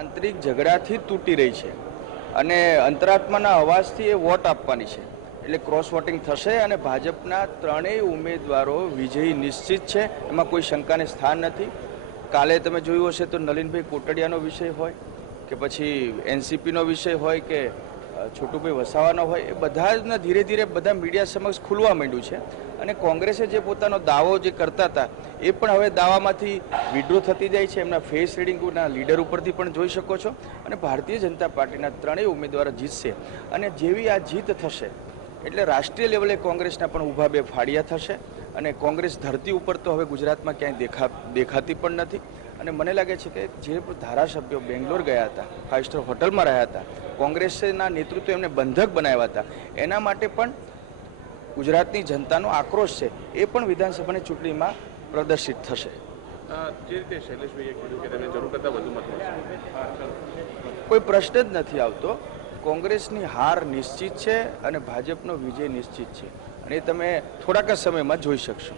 આંતરિક ઝઘડાથી તૂટી રહી છે અને અંતરાત્માના અવાજથી એ વોટ આપવાની છે. એટલે ક્રોસ વોટિંગ થશે અને ભાજપના ત્રણેય ઉમેદવારો વિજયી નિશ્ચિત છે, એમાં કોઈ શંકાને સ્થાન નથી. કાલે તમે જોયું હશે તો નલિનભાઈ કોટડિયાનો વિષય હોય કે પછી એનસીપીનો વિષય હોય કે છોટુભાઈ વસાવાનો હોય, એ બધા ધીરે ધીરે બધા મીડિયા સમક્ષ ખુલવા માંડ્યું છે. અને કોંગ્રેસે જે પોતાનો દાવો જે કરતા હતા એ પણ હવે દાવામાંથી વિડ્રો થતી જાય છે. એમના ફેસ રીડિંગના લીડર ઉપરથી પણ જોઈ શકો છો. અને ભારતીય જનતા પાર્ટીના ત્રણેય ઉમેદવારો જીતશે અને જેવી આ જીત થશે એટલે રાષ્ટ્રીય લેવલે કોંગ્રેસના પણ ઊભા બે ફાળિયા થશે અને કોંગ્રેસ ધરતી ઉપર તો હવે ગુજરાતમાં ક્યાંય દેખાતી પણ નથી. અને મને લાગે છે કે જે ધારાસભ્યો બેંગ્લોર ગયા હતા, 5 સ્ટાર હોટલમાં રહ્યા હતા, કોંગ્રેસના નેતૃત્વ એમને બંધક બનાવ્યા હતા, એના માટે પણ ગુજરાતની જનતાનો આક્રોશ છે એ પણ વિધાનસભાની ચૂંટણીમાં પ્રદર્શિત થશે. જે રીતે શૈલેષભાઈએ કીધું કે તેને જરૂર કરતાં વધુ મત મળશે, કોઈ પ્રશ્ન જ નથી આવતો. કોંગ્રેસની હાર નિશ્ચિત છે અને ભાજપનો વિજય નિશ્ચિત છે અને એ તમે થોડાક જ સમયમાં જોઈ શકશો.